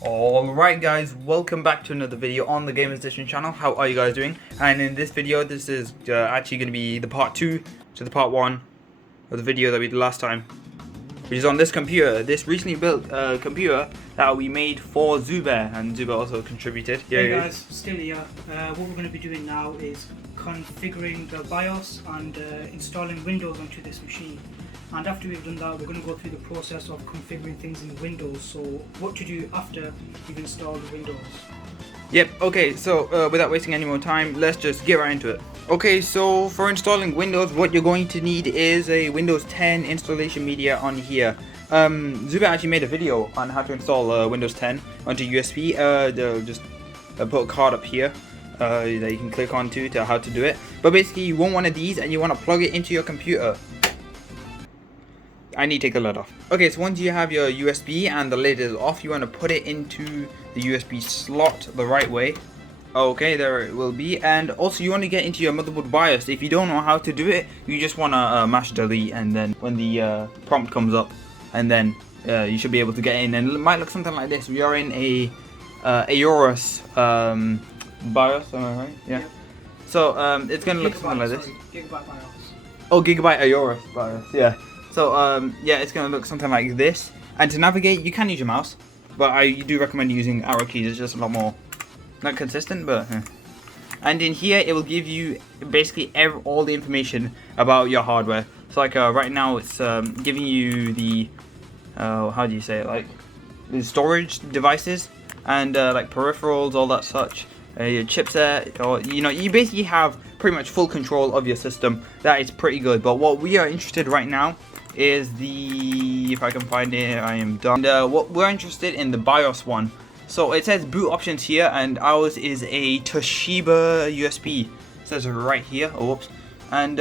Alright guys, welcome back to another video on the Gamers Edition channel. How are you guys doing? And in this video, this is actually going to be the part 2 to the part 1 of the video that we did last time, which is on this computer, this recently built computer that we made for Zubair, and Zubair also contributed. Hey guys, still here. What we're going to be doing now is configuring the BIOS and installing Windows onto this machine. And after we've done that, we're going to go through the process of configuring things in Windows. So what to do after you've installed Windows. Yep, okay, so without wasting any more time, let's just get right into it. Okay, so for installing Windows, what you're going to need is a Windows 10 installation media on here. Zubair actually made a video on how to install Windows 10 onto USB. They'll just put a card up here that you can click onto to how to do it. But basically, you want one of these and you want to plug it into your computer. I need to take the lid off. Okay, so once you have your USB and the lid is off, you want to put it into the USB slot the right way. Okay, there it will be. And also you want to get into your motherboard BIOS. If you don't know how to do it, you just want to mash delete, and then when the prompt comes up, and then you should be able to get in, and it might look something like this. We are in a Yoshis BIOS, am I right? Yeah. So it's going to look something like this. Gigabyte BIOS. Oh, Gigabyte Yoshis BIOS, yeah. So yeah, it's going to look something like this. And to navigate, you can use your mouse, but I do recommend using arrow keys. It's just a lot more, not consistent, but And in here, it will give you basically all the information about your hardware. So like right now, it's giving you the, how do you say it, like the storage devices and like peripherals, all that such. Your chipset, or you basically have pretty much full control of your system. That is pretty good. But what we are interested right now is the, if I can find it, I am done. And what we're interested in, the BIOS one. So it says boot options here, and ours is a Toshiba USB. It says right here. Oh, whoops. And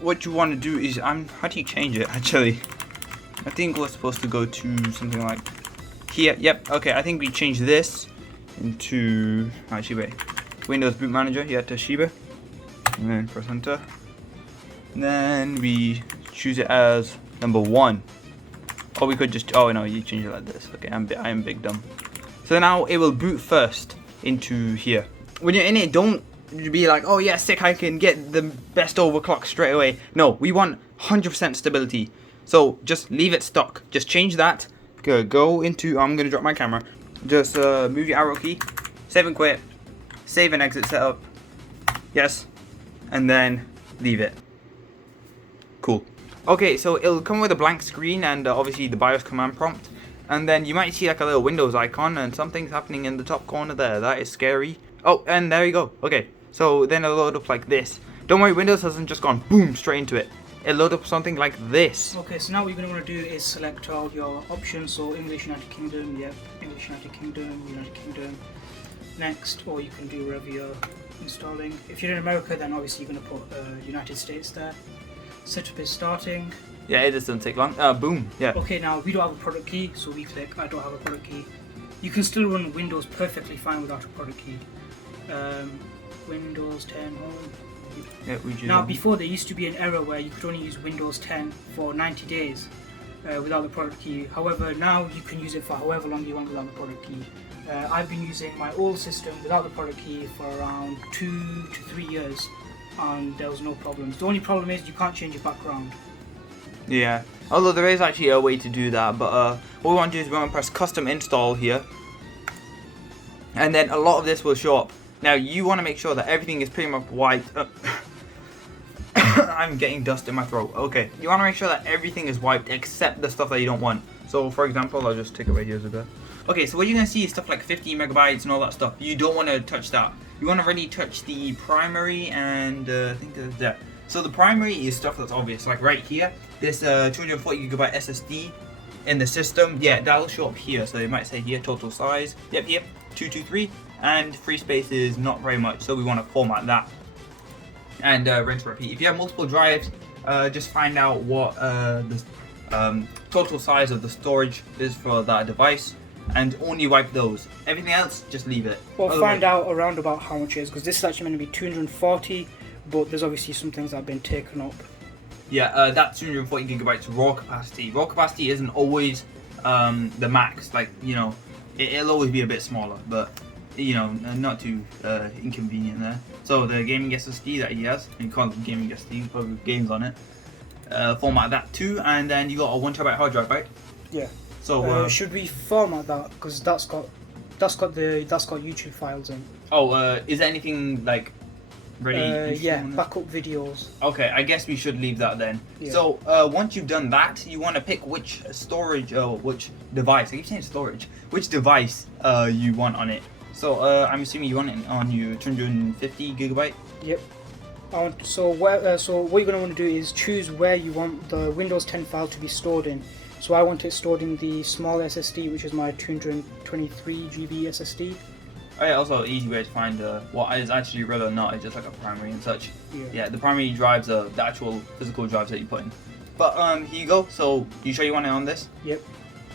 what you want to do is, how do you change it actually? I think we're supposed to go to something like here. Yep. Okay. I think we change this into, actually wait, Windows Boot Manager. Yeah, Toshiba. And then press enter. And then we choose it as number 1. Or we could just, oh no, you change it like this. Okay, I am big dumb. So now it will boot first into here. When you're in it, don't be like, oh yeah, sick, I can get the best overclock straight away. No, we want 100% stability. So just leave it stuck. Just change that. Go into, I'm gonna drop my camera. Just move your arrow key, save and quit, save and exit setup. Yes, and then leave it. Cool. Okay, so it'll come with a blank screen and obviously the BIOS command prompt. And then you might see like a little Windows icon and something's happening in the top corner there. That is scary. Oh, and there you go. Okay, so then it'll load up like this. Don't worry, Windows hasn't just gone boom straight into it. It'll load up something like this. Okay, so now what you're going to want to do is select all your options. So English, United Kingdom, yep. English, United Kingdom. Next, or you can do wherever you're installing. If you're in America, then obviously you're going to put United States there. Setup is starting. Yeah, it doesn't take long. Boom. Yeah. Okay, now we don't have a product key, so we click I don't have a product key. You can still run Windows perfectly fine without a product key. Windows 10 home. Yeah, we do. Now, before there used to be an error where you could only use Windows 10 for 90 days without the product key. However, now you can use it for however long you want without the product key. I've been using my old system without the product key for around 2 to 3 years, and there was no problems. The only problem is you can't change your background. Yeah, although there is actually a way to do that, but what we want to do is we want to press custom install here, and then a lot of this will show up. Now you want to make sure that everything is pretty much wiped. I'm getting dust in my throat. Okay, you want to make sure that everything is wiped except the stuff that you don't want. So for example, I'll just take it right here, Zubair. Okay, so what you're going to see is stuff like 50 megabytes and all that stuff. You don't want to touch that. You want to really touch the primary and I think there's that. So the primary is stuff that's obvious, like right here, this 240 gigabyte SSD in the system. Yeah, that'll show up here. So it might say here total size. Yep, 223, and free space is not very much. So we want to format that and rinse and repeat. If you have multiple drives, just find out what the total size of the storage is for that device, and only wipe those. Everything else, just leave it. Well, find out around about how much it is, because this is actually going to be 240. But there's obviously some things that have been taken up. Yeah, that's 240 gigabytes raw capacity. Raw capacity isn't always the max. Like, it'll always be a bit smaller, but you know, not too inconvenient there. So the gaming SSD that he has, you call it gaming SSD, put games on it. Format that too, and then you got a 1TB hard drive, right? Yeah. So should we format that because that's got YouTube files in? Oh, is there anything like ready? Yeah, backup videos. Okay, I guess we should leave that then. Yeah. So once you've done that, you want to pick which storage or which device. I keep saying storage. Which device you want on it. So I'm assuming you want it on your 250 gigabyte. Yep. So what you're going to want to do is choose where you want the Windows 10 file to be stored in. So I want it stored in the small SSD, which is my 223 GB SSD. Oh yeah, also an easy way to find what is actually real or not. It's just like a primary and such. Yeah, the primary drives are the actual physical drives that you put in. But here you go. So you sure you want it on this? Yep.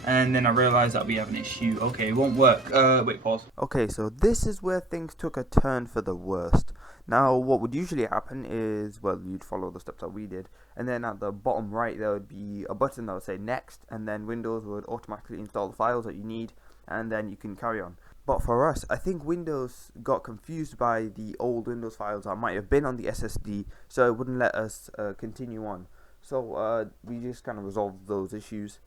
And then I realized that we have an issue. Okay, it won't work. Wait, pause. Okay, so this is where things took a turn for the worst. Now, what would usually happen is, well, you'd follow the steps that we did, and then at the bottom right there would be a button that would say next, and then Windows would automatically install the files that you need, and then you can carry on. But for us, I think Windows got confused by the old Windows files that might have been on the SSD, so it wouldn't let us continue on. So we just kind of resolved those issues.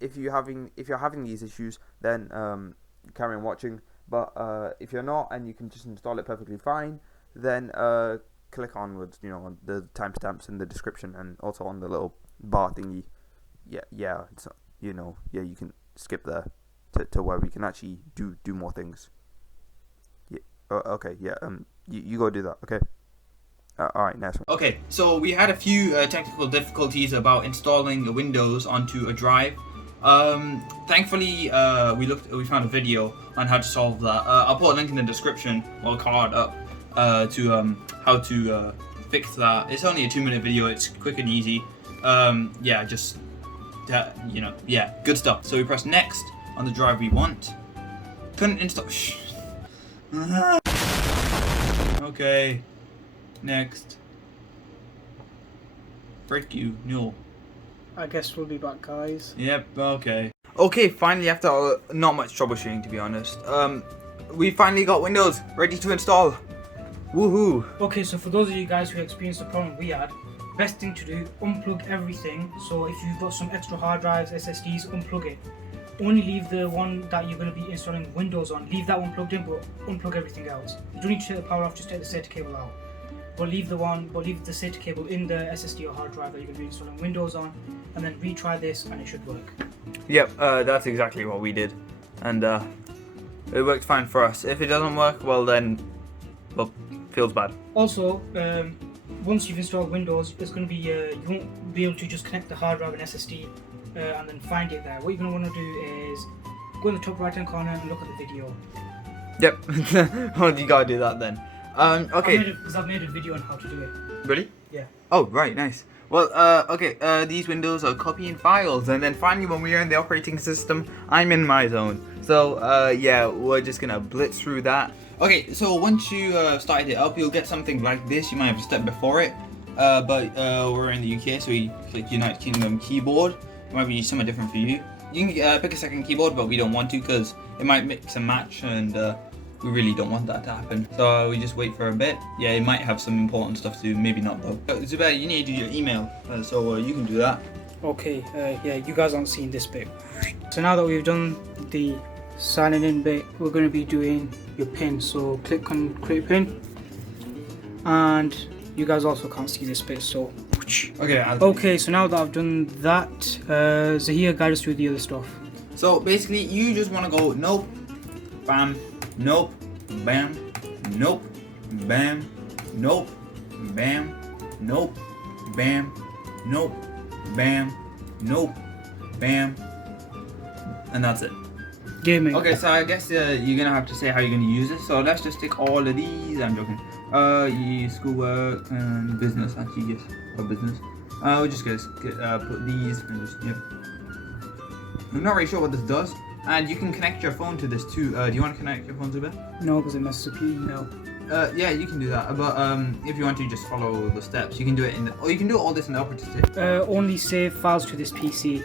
If you're having these issues, then carry on watching. But if you're not and you can just install it perfectly fine, then click onwards. You know, on the timestamps in the description and also on the little bar thingy. Yeah, it's, you know, yeah, you can skip there to where we can actually do more things. Yeah. Okay. Yeah. You go do that. Okay. Alright, next one. Okay, so we had a few technical difficulties about installing the Windows onto a drive. Thankfully, we found a video on how to solve that. I'll put a link in the description, or a card up, to how to fix that. It's only a 2-minute video. It's quick and easy. Yeah, just you know, yeah, good stuff. So we press next on the drive we want. Couldn't install. Okay. Next. Frick you, no. I guess we'll be back, guys. Yep, okay. Okay, finally after not much troubleshooting, to be honest. We finally got Windows ready to install. Woohoo! Okay, so for those of you guys who experienced the problem we had, best thing to do, unplug everything. So if you've got some extra hard drives, SSDs, unplug it. Only leave the one that you're going to be installing Windows on. Leave that one plugged in, but unplug everything else. You don't need to take the power off, just take the SATA cable out. But leave the SATA cable in the SSD or hard drive that you're going to be installing Windows on, and then retry this, and it should work. Yep, that's exactly what we did, and it worked fine for us. If it doesn't work, well then, well, feels bad. Also, once you've installed Windows, it's going to be you won't be able to just connect the hard drive and SSD and then find it there. What you're going to want to do is go in the top right hand corner and look at the video. Yep. Well, you gotta do that then. Okay. Because I've made a video on how to do it. Really? Yeah. Oh, right, nice. Well, okay, these windows are copying files, and then finally when we are in the operating system, I'm in my zone. So, yeah, we're just gonna blitz through that. Okay, so once you started it up, you'll get something like this. You might have a step before it, but we're in the UK, so we click United Kingdom keyboard. It might be somewhat different for you. You can pick a second keyboard, but we don't want to because it might mix and match, and we really don't want that to happen. So we just wait for a bit. Yeah, it might have some important stuff to do, maybe not though. Zubair, you need to do your email, so you can do that. Okay, yeah, you guys aren't seeing this bit. So now that we've done the signing in bit, we're going to be doing your pin. So click on create pin, and you guys also can't see this bit, so okay, so now that I've done that, Zahir, guide us through the other stuff. So basically you just want to go nope, bam, nope, bam, nope, bam, nope, bam, nope, bam, nope, bam, nope, bam, and that's it. Gaming. Okay, so I guess you're gonna have to say how you're gonna use it. So let's just take all of these. I'm joking. Schoolwork and business. Actually, yes, or business. We're just gonna put these and just yep. I'm not really sure what this does. And you can connect your phone to this too. Do you want to connect your phone to it? No, because it messes up your email. Yeah, you can do that. But if you want to just follow the steps, you can do it in the. Or you can do all this in the operating system. Only save files to this PC.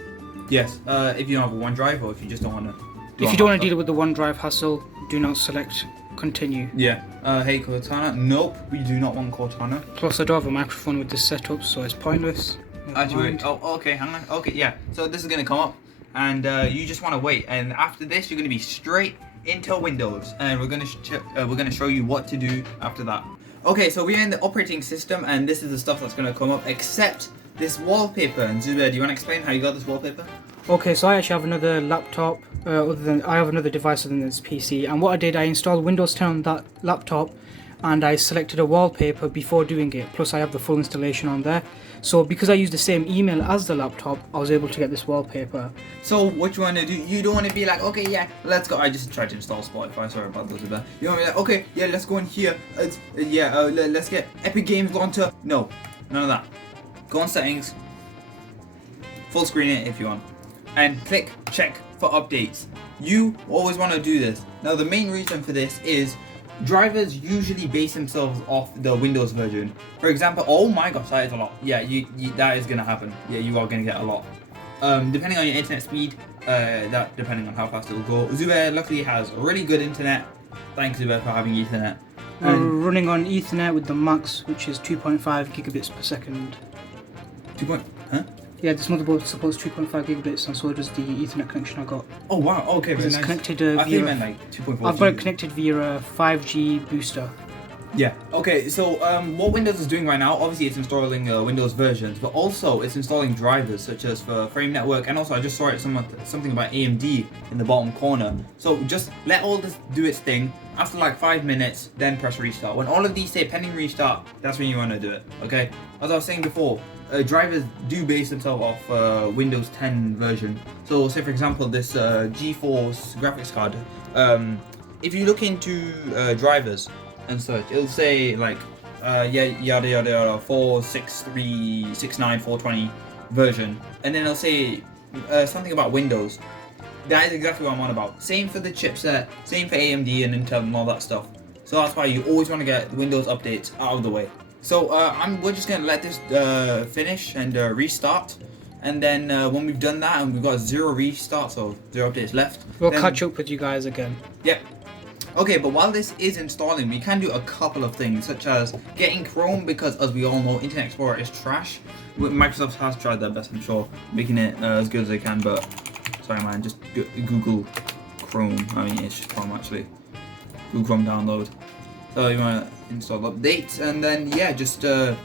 Yes. If you don't have a OneDrive, or if you just don't want to If you don't want to deal with the OneDrive hassle, do not select continue. Yeah. Hey Cortana. Nope, we do not want Cortana. Plus I don't have a microphone with this setup, so it's pointless. Never Actually, mind. wait. Oh, okay. Hang on. Okay, yeah. So this is gonna come up, and you just want to wait. And after this, you're gonna be straight into Windows, and we're gonna show you what to do after that. Okay, so we're in the operating system, and this is the stuff that's gonna come up, except this wallpaper. And Zubair, do you want to explain how you got this wallpaper? Okay, so I actually have another laptop, I have another device other than this PC, and what I did, I installed Windows 10 on that laptop, and I selected a wallpaper before doing it, plus I have the full installation on there. So because I used the same email as the laptop, I was able to get this wallpaper. So what you want to do, you don't want to be like, okay, yeah, let's go. I just tried to install Spotify, sorry about those. You want to be like, okay, yeah, let's go in here. Let's get Epic Games Launcher. No, none of that. Go on settings, full screen it if you want, and click check for updates. You always want to do this. Now the main reason for this is drivers usually base themselves off the Windows version. For example, oh my gosh, that is a lot. Yeah, that is gonna happen. Yeah, you are gonna get a lot. Depending on your internet speed, that depending on how fast it will go. Zubair luckily has really good internet. Thanks Zubair for having Ethernet. We're running on Ethernet with the max, which is 2.5 gigabits per second. Huh? Yeah, this motherboard supports 2.5 gigabits, and so does the Ethernet connection I got. Oh wow, okay, very It's nice. connected I think you via. meant like 2.4. I've got it connected via a 5G booster. Yeah. Okay. So what Windows is doing right now, obviously, it's installing Windows versions, but also it's installing drivers such as for Frame Network, and also I just saw it something about AMD in the bottom corner. So just let all this do its thing. After like 5 minutes, then press restart. When all of these say pending restart, that's when you want to do it. Okay. As I was saying before, drivers do base themselves off Windows 10 version. So say for example this GeForce graphics card. If you look into drivers and such, it'll say like yada yada 463 69 420 version, and then it'll say something about Windows. That is exactly what I'm on about. Same for the chipset, same for AMD and Intel and all that stuff. So that's why you always want to get Windows updates out of the way. So we're just gonna let this finish and restart, and then when we've done that and we've got 0 restarts or 0 updates left, We'll catch up with you guys again. Yep. Okay, but while this is installing, we can do a couple of things, such as getting Chrome, because as we all know, Internet Explorer is trash. Microsoft has tried their best, I'm sure, making it as good as they can, but sorry man, just Google Chrome. I mean, it's just Chrome actually. Google Chrome download. So you want to install updates, and then yeah, just do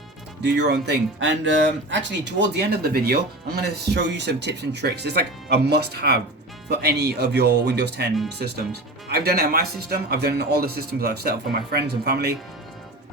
your own thing. And actually, towards the end of the video, I'm going to show you some tips and tricks. It's like a must-have for any of your Windows 10 systems. I've done it on my system, I've done it on all the systems I've set up for my friends and family,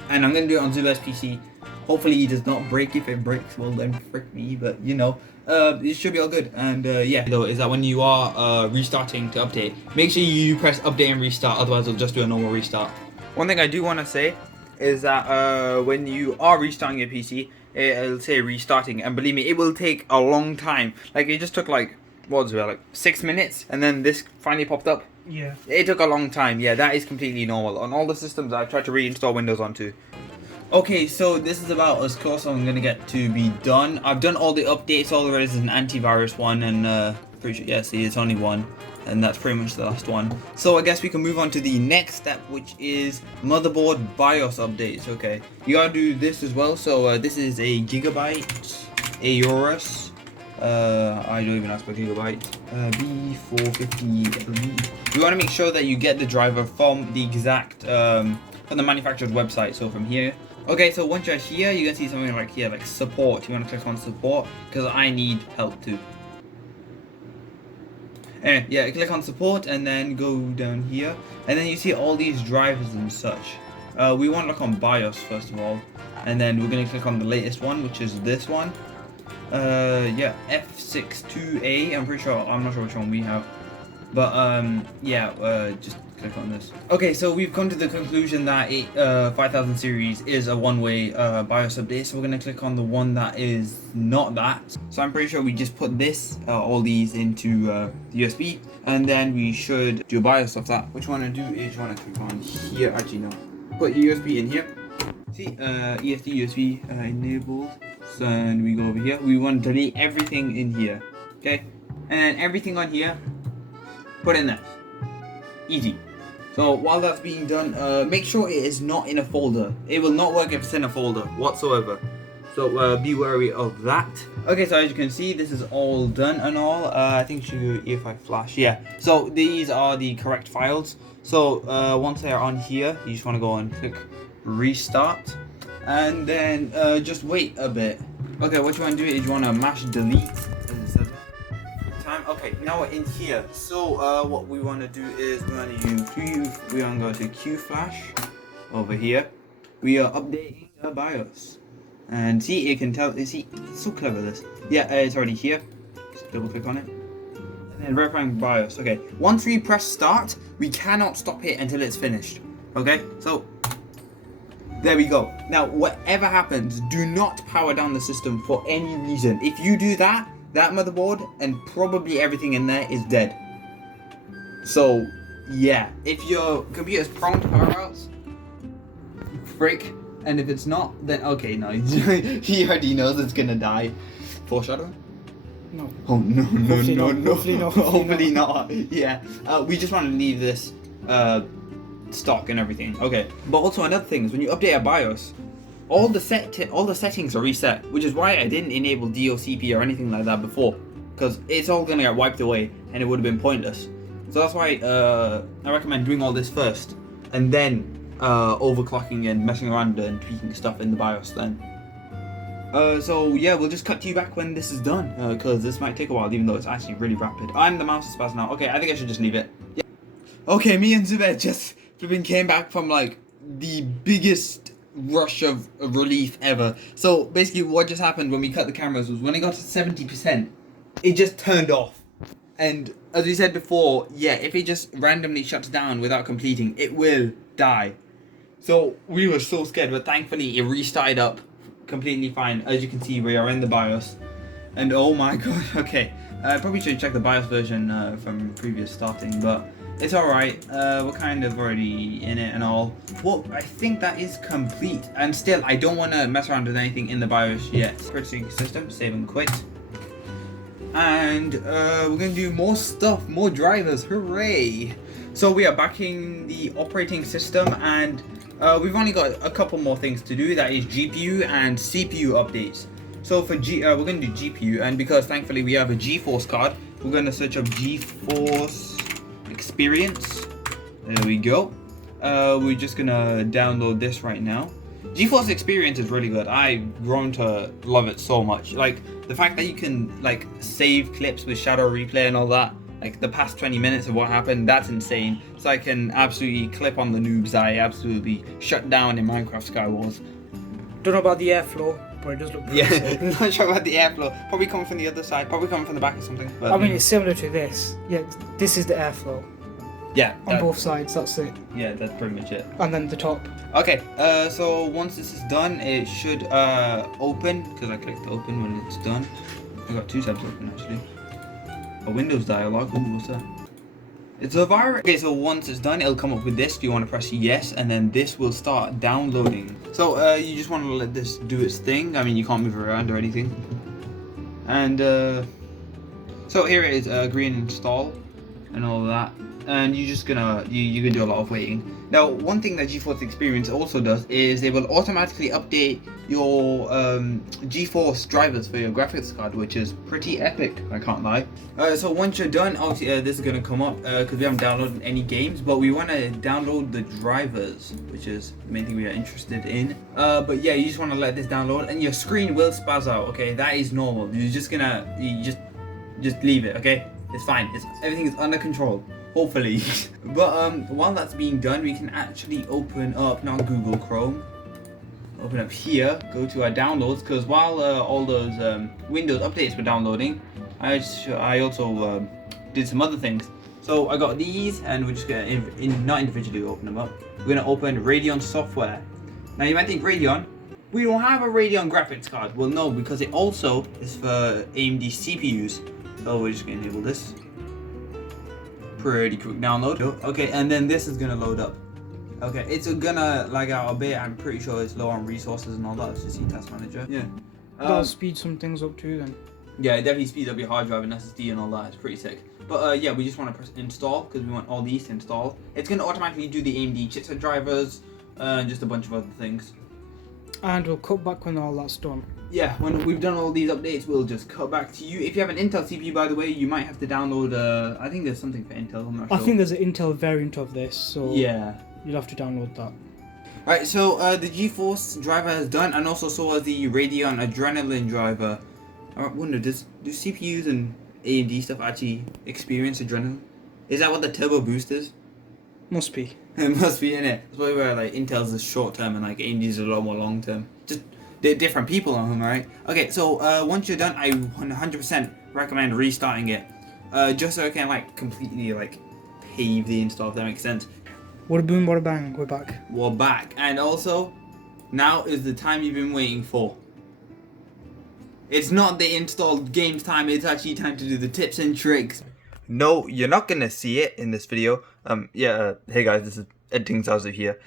and I'm going to do it on Zubair's PC. Hopefully he does not break. If it breaks, well then frick me, but you know, it should be all good. And yeah, though, is that when you are restarting to update, make sure you press update and restart, otherwise it'll just do a normal restart. One thing I do want to say is that when you are restarting your PC, it'll say restarting, and believe me, it will take a long time. Like it just took like, what was it, like 6 minutes, and then this finally popped up. Yeah. It took a long time. Yeah, that is completely normal on all the systems I've tried to reinstall Windows onto. Okay, so this is about as close as I'm gonna get to be done. I've done all the updates. All there is an antivirus one, and pretty sure, yeah, see, it's only one, and that's pretty much the last one. So I guess we can move on to the next step, which is motherboard BIOS updates. Okay, you gotta do this as well. So this is a gigabyte, a Yoshis. I don't even ask for gigabyte. B450. You want to make sure that you get the driver from the exact from the manufacturer's website. So from here. Okay, so once you're here, you're gonna see something like here, like support. You want to click on support because I need help too. Anyway, yeah, click on support and then go down here, and then you see all these drivers and such. We want to look on BIOS first of all, and then we're gonna click on the latest one, which is this one. Yeah, F62A. I'm pretty sure. I'm not sure which one we have, but yeah, just click on this. Okay, so we've come to the conclusion that 5000 series is a one-way BIOS update. So we're gonna click on the one that is not that. So I'm pretty sure we just put this, all these into USB, and then we should do a BIOS of that. What you wanna do is you wanna click on here. Actually, no. Put USB in here. See, ESD USB enabled. So, and we go over here. We want to delete everything in here, okay? And then everything on here, put it in there. Easy. So while that's being done, make sure it is not in a folder. It will not work if it's in a folder whatsoever. So be wary of that. Okay, so as you can see, this is all done and all. I think if I flash, yeah. So these are the correct files. So once they're on here, you just want to go and click restart, and then just wait a bit. Okay, what you want to do is you want to mash delete. Time. Okay, now we're in here. So what we want to do is we want to use we want to go to Q flash over here. We are updating the BIOS. And see, it can tell, see, it's so clever this. Yeah, it's already here. Just double click on it. And then verifying BIOS. Okay, once we press start, we cannot stop it until it's finished. Okay, so there we go. Now, whatever happens, do not power down the system for any reason. If you do that, that motherboard and probably everything in there is dead. So, yeah, if your computer is prone to power outs, frick. And if it's not, then okay, no, he already knows it's gonna die. Foreshadowing? No. Oh no, Hopefully not. Hopefully not. Yeah. We just want to leave this stock and everything. Okay. But also another thing is when you update a BIOS, all the settings are reset, which is why I didn't enable DOCP or anything like that before, because it's all gonna get wiped away and it would have been pointless. So that's why I recommend doing all this first and then overclocking and messing around and tweaking stuff in the BIOS then. So yeah, we'll just cut to you back when this is done, because this might take a while even though it's actually really rapid. I'm the mouse spaz now. Okay, I think I should just leave it. Yeah. Okay, me and Zubair just flipping came back from like the biggest rush of relief ever. So basically what just happened when we cut the cameras was when it got to 70%, it just turned off. And as we said before, yeah, if it just randomly shuts down without completing, it will die. So we were so scared, but thankfully it restarted up completely fine. As you can see, we are in the BIOS. And oh my god, okay. I probably should check the BIOS version from previous starting, but it's alright. We're kind of already in it and all. Well, I think that is complete. And still, I don't want to mess around with anything in the BIOS yet. Purchasing system, save and quit. And we're going to do more stuff, more drivers, hooray! So we are backing the operating system, and we've only got a couple more things to do. That is GPU and CPU updates. So for we're going to do GPU, and because thankfully we have a GeForce card, we're going to search up GeForce Experience. There we go. We're just going to download this right now. GeForce Experience is really good. I've grown to love it so much. Like the fact that you can like save clips with shadow replay and all that. Like the past 20 minutes of what happened, that's insane. So I can absolutely clip on the noobs I absolutely shut down in Minecraft Skywars. Don't know about the airflow, but it does look pretty sick. Not sure about the airflow. Probably coming from the other side, probably coming from the back or something. But, I mean, it's similar to this. Yeah, this is the airflow. Yeah. On both sides, that's it. Yeah, that's pretty much it. And then the top. Okay, so once this is done, it should open, because I clicked open when it's done. I got two tabs open actually. A Windows dialog. Ooh, what's that? It's a virus. Okay, so once it's done, it'll come up with this. Do you want to press yes? And then this will start downloading. So you just want to let this do its thing. I mean, you can't move around or anything. And so here it is, agree and install and all that. And you're just gonna you can do a lot of waiting. Now, one thing that GeForce Experience also does is it will automatically update your GeForce drivers for your graphics card, which is pretty epic, I can't lie. So once you're done, obviously this is gonna come up because we haven't downloaded any games, but we want to download the drivers, which is the main thing we are interested in. But yeah, you just want to let this download, and your screen will spaz out. Okay, that is normal. You're just gonna just leave it. Okay, it's fine. Everything is under control. Hopefully. But while that's being done, we can actually open up, not Google Chrome, open up here, go to our downloads, because while all those Windows updates were downloading, I also did some other things. So I got these, and we're just going to, not individually open them up, we're going to open Radeon software. Now you might think Radeon, we don't have a Radeon graphics card. Well no, because it also is for AMD CPUs. So we're just going to enable this. Pretty quick download. Okay, and then this is gonna load up. Okay, it's gonna lag out a bit. I'm pretty sure it's low on resources and all that. Let's just see Task Manager. Yeah. That'll speed some things up too then. Yeah, it definitely speeds up your hard drive and SSD and all that. It's pretty sick. But yeah, we just want to press install because we want all these to install. It's going to automatically do the AMD chipset drivers and just a bunch of other things. And we'll cut back when all that's done. Yeah, when we've done all these updates, we'll just cut back to you. If you have an Intel CPU, by the way, you might have to download. I think there's something for Intel. I'm not sure. I think there's an Intel variant of this, so yeah, you'll have to download that. Right. So the GeForce driver has done, and also so has the Radeon Adrenaline driver. I wonder, do CPUs and AMD stuff actually experience adrenaline? Is that what the turbo boost is? Must be. It must be, innit? That's why where like Intel's is short term and like AMD's a lot more long term. Just they're different people on them, right? Okay, so once you're done, I 100% recommend restarting it, just so it can like completely like pave the install. If that makes sense. Wada boom, wada bang, we're back. We're back, and also now is the time you've been waiting for. It's not the installed games time, it's actually time to do the tips and tricks. No, you're not gonna see it in this video. Hey guys, this is Editing Zazu here.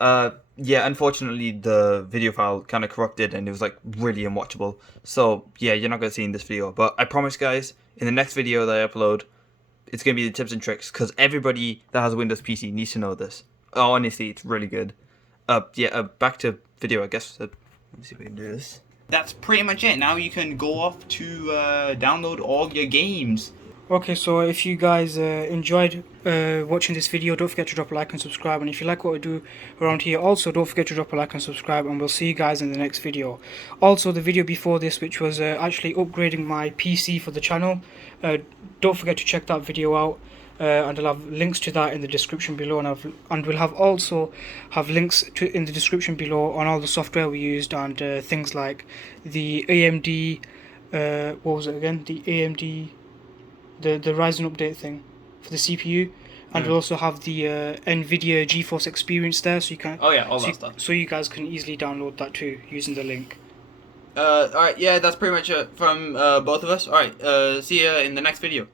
Yeah, unfortunately the video file kind of corrupted and it was like really unwatchable. So yeah, you're not gonna see it in this video. But I promise guys, in the next video that I upload, it's gonna be the tips and tricks because everybody that has a Windows PC needs to know this. Oh, honestly, it's really good. Back to video, I guess. Let me see if we can do this. That's pretty much it. Now you can go off to download all your games. Okay, so if you guys enjoyed watching this video, don't forget to drop a like and subscribe. And if you like what I do around here, also don't forget to drop a like and subscribe. And we'll see you guys in the next video. Also, the video before this, which was actually upgrading my PC for the channel, don't forget to check that video out. And I'll have links to that in the description below, and we'll also have links in the description below on all the software we used and things like the AMD, what was it again? The AMD, the Ryzen update thing for the CPU, and we'll also have the NVIDIA GeForce Experience there, so you can. Oh yeah, all that stuff. So you guys can easily download that too using the link. Alright, yeah, that's pretty much it from both of us. Alright, see ya in the next video.